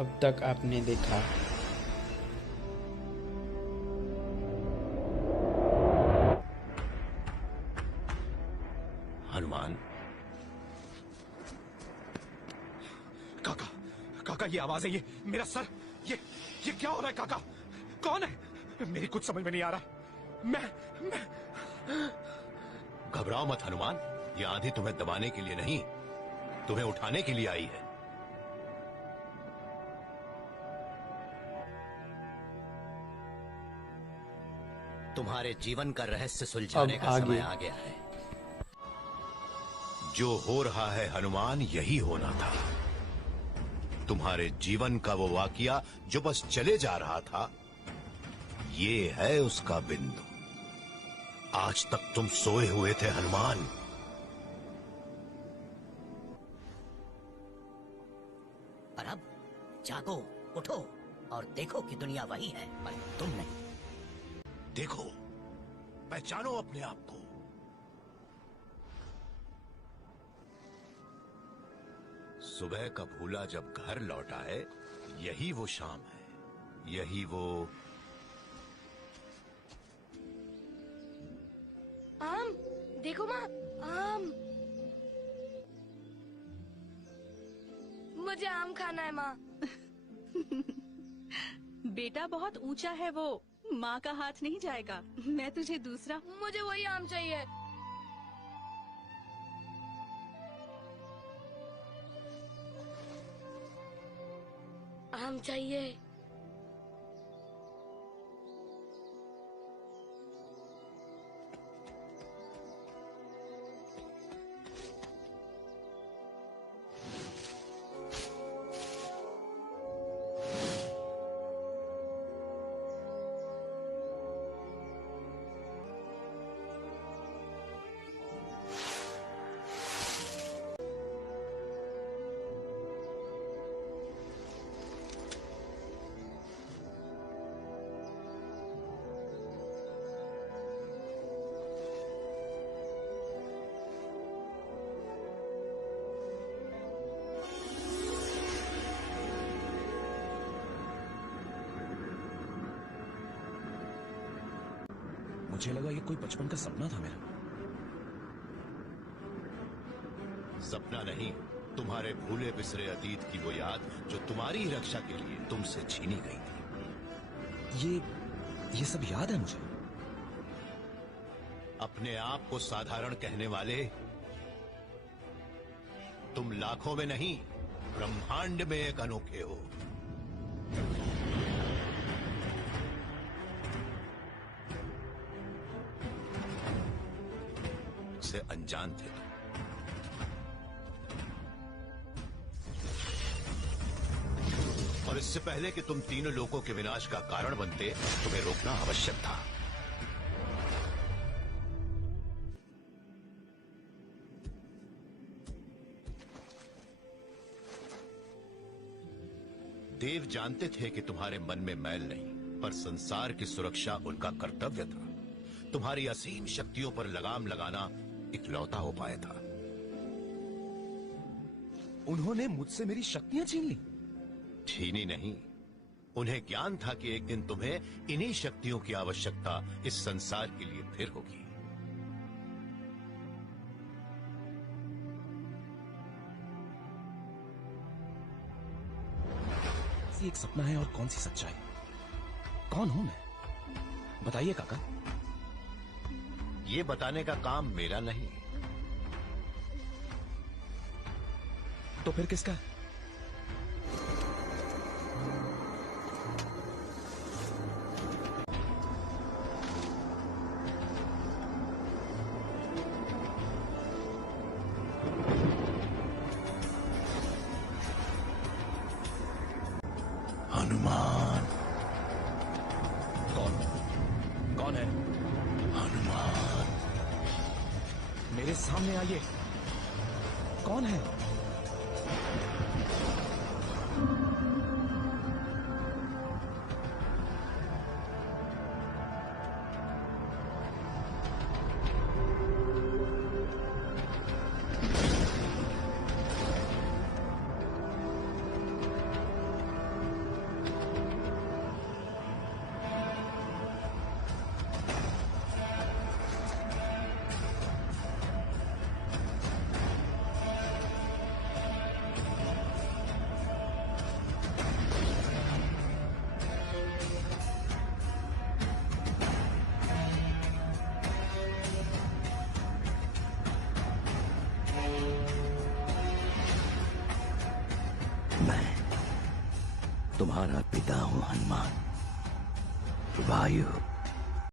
अब तक आपने देखा। हनुमान। काका, काका ये आवाज है, ये मेरा सर, ये क्या हो रहा है काका? कौन है? मेरी कुछ समझ में नहीं आ रहा। मैं घबराओ मत हनुमान, ये आंधी तुम्हें दबाने के लिए नहीं, तुम्हें उठाने के लिए आई है। तुम्हारे जीवन का रहस्य सुलझाने का समय आ गया है। जो हो रहा है हनुमान, यही होना था। तुम्हारे जीवन का वो वाकया जो बस चले जा रहा था, ये है उसका बिंदु। आज तक तुम सोए हुए थे हनुमान। और अब जागो, उठो और देखो कि दुनिया वही है पर तुम नहीं। देखो, पहचानो अपने आप को। सुबह का भूला जब घर लौटा है, यही वो शाम है, यही वो। आम देखो माँ, आम। मुझे आम खाना है माँ। बेटा बहुत ऊंचा है वो, माँ का हाथ नहीं जाएगा। मैं तुझे दूसरा। मुझे वही आम चाहिए। आम चाहिए। मुझे लगा ये कोई बचपन का सपना था मेरा। सपना नहीं, तुम्हारे भूले बिसरे अतीत की वो याद जो तुम्हारी ही रक्षा के लिए तुमसे छीनी गई थी। ये सब याद है मुझे। अपने आप को साधारण कहने वाले तुम लाखों में नहीं, ब्रह्मांड में एक अनोखे हो। से अनजान थे तुम। और इससे पहले कि तुम तीनों लोगों के विनाश का कारण बनते, तुम्हें रोकना आवश्यक था। देव जानते थे कि तुम्हारे मन में मैल नहीं, पर संसार की सुरक्षा उनका कर्तव्य था। तुम्हारी असीम शक्तियों पर लगाम लगाना इकलौता उपाय था। उन्होंने मुझसे मेरी शक्तियां छीन ली। छीनी नहीं, उन्हें ज्ञान था कि एक दिन तुम्हें इन्हीं शक्तियों की आवश्यकता इस संसार के लिए फिर होगी। एक सपना है और कौन सी सच्चाई? कौन हूं मैं? बताइए काका। ये बताने का काम मेरा नहीं। तो फिर किसका? हनुमान। कौन है? हनुमान। मेरे सामने आइए। कौन है? मैं तुम्हारा पिता हूं हनुमान। वायु